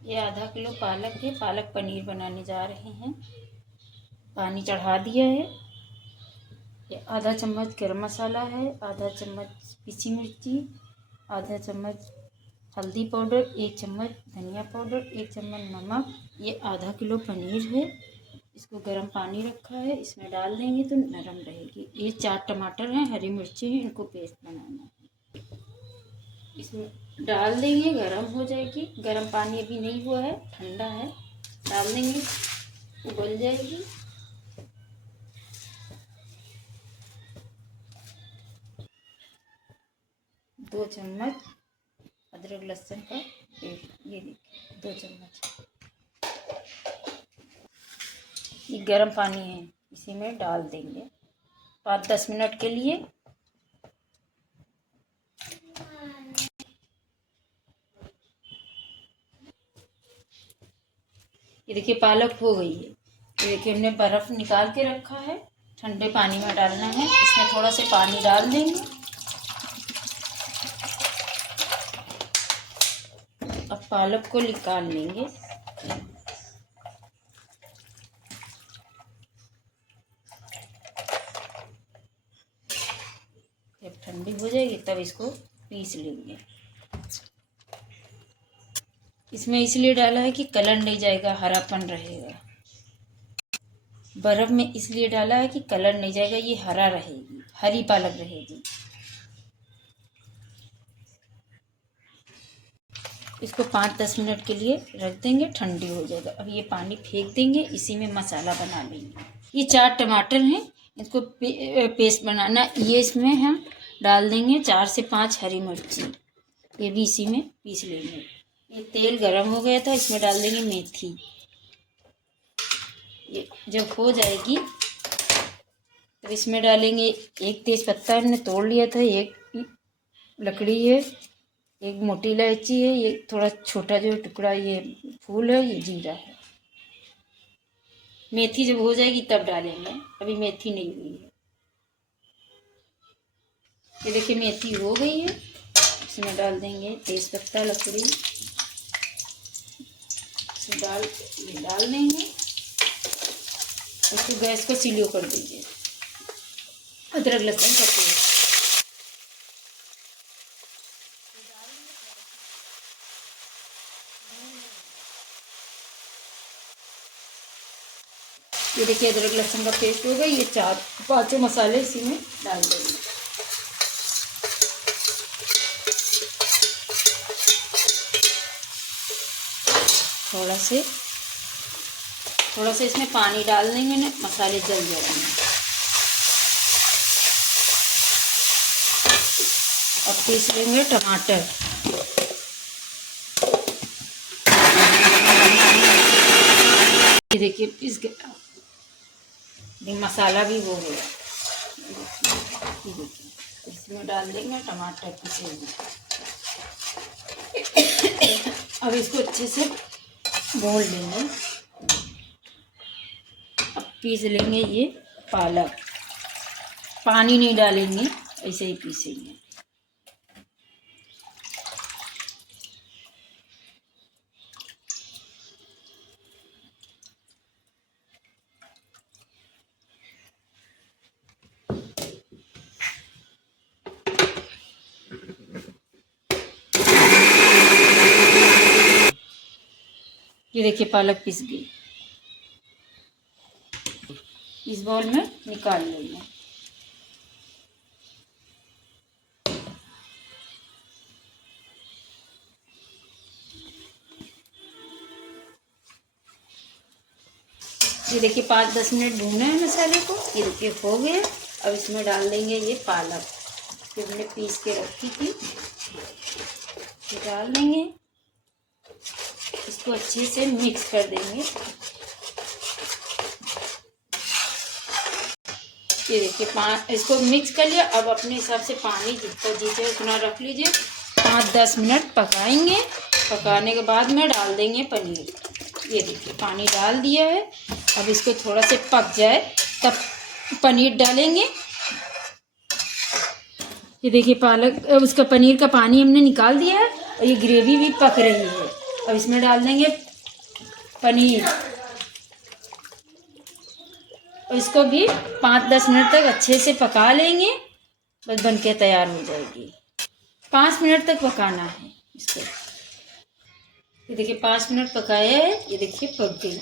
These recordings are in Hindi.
ये आधा किलो पालक है। पालक पनीर बनाने जा रहे हैं। पानी चढ़ा दिया है। ये आधा चम्मच गरम मसाला है, आधा चम्मच पिसी मिर्ची, आधा चम्मच हल्दी पाउडर, 1 चम्मच धनिया पाउडर, 1 चम्मच नमक। ये आधा किलो पनीर है। इसको गर्म पानी रखा है, इसमें डाल देंगे तो नरम रहेगी। ये 4 टमाटर हैं, हरी मिर्ची हैं, इनको पेस्ट बनाना है। इसमें डाल देंगे, गरम हो जाएगी। गरम पानी अभी नहीं हुआ है, ठंडा है। डाल देंगे, उबल जाएगी। दो चम्मच अदरक लहसुन का पेस्ट, ये देखिए 2 चम्मच। ये गर्म पानी है, इसी में डाल देंगे 5-10 मिनट के लिए। ये देखिए पालक हो गई है। ये देखिए हमने बर्फ़ निकाल के रखा है, ठंडे पानी में डालना है। इसमें थोड़ा सा पानी डाल देंगे। अब पालक को निकाल लेंगे। जब ठंडी हो जाएगी तब इसको पीस लेंगे। इसमें इसलिए डाला है कि कलर नहीं जाएगा, हरापन रहेगा। बर्फ़ में इसलिए डाला है कि कलर नहीं जाएगा, ये हरा रहेगी, हरी पालक रहेगी। इसको 5-10 मिनट के लिए रख देंगे, ठंडी हो जाएगा। अब ये पानी फेंक देंगे, इसी में मसाला बना लेंगे। ये 4 टमाटर हैं, इसको पेस्ट बनाना। ये इसमें हम डाल देंगे 4 से 5 हरी मिर्ची, ये भी इसी में पीस लेंगे। ये तेल गरम हो गया था, इसमें डाल देंगे मेथी। ये जब हो जाएगी तो इसमें डालेंगे 1 तेज पत्ता हमने तोड़ लिया था, 1 लकड़ी है, 1 मोटी इलायची है, ये थोड़ा छोटा जो टुकड़ा ये फूल है, ये जीरा है। मेथी जब हो जाएगी तब डालेंगे, अभी मेथी नहीं हुई है। ये देखिए मेथी हो गई है, इसमें डाल देंगे तेज पत्ता लकड़ी, इसमें डाल देंगे। इसको गैस को स्लो कर दीजिए। अदरक लहसुन का पेस्ट ये देखिए अदरक लहसुन का पेस्ट हो गया। ये 4-5 मसाले इसी में डाल देंगे। थोड़ा सा इसमें पानी डाल देंगे ना, मसाले जल जाएंगे। अब पीस लेंगे टमाटर। ये देखिए पीस गया, मसाला भी हो गया। ये देखिए इसमें डाल देंगे टमाटर पीसे हुए। अब इसको अच्छे से भून लेंगे। अब पीस लेंगे ये पालक, पानी नहीं डालेंगे, ऐसे ही पीसेंगे। ये देखिए पालक पीस गई। इस बाउल में निकाल लेंगे। ये देखिए 5-10 मिनट भूने हैं मसाले को। ये देखिए हो गए। अब इसमें डाल देंगे ये पालक जो हमने पीस के रखी थी, ये डाल देंगे। इसको अच्छे से मिक्स कर देंगे। ये देखिए इसको मिक्स कर लिया। अब अपने हिसाब से पानी जितना जीते उतना रख लीजिए। 5-10 मिनट पकाएंगे। पकाने के बाद में डाल देंगे पनीर। ये देखिए पानी डाल दिया है। अब इसको थोड़ा से पक जाए तब पनीर डालेंगे। ये देखिए पालक उसका पनीर का पानी हमने निकाल दिया है और ये ग्रेवी भी पक रही है। अब इसमें डाल देंगे पनीर और इसको भी 5-10 मिनट तक अच्छे से पका लेंगे। बस बनके तैयार हो जाएगी। 5 मिनट तक पकाना है इसको। ये देखिए 5 मिनट पकाया है, ये देखिए पक गई।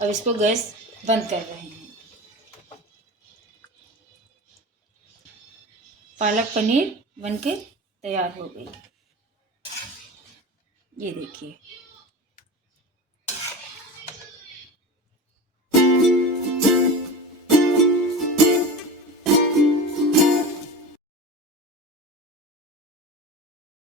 अब इसको गैस बंद कर रहे हैं। पालक पनीर बनके तैयार हो गई। ये देखिए।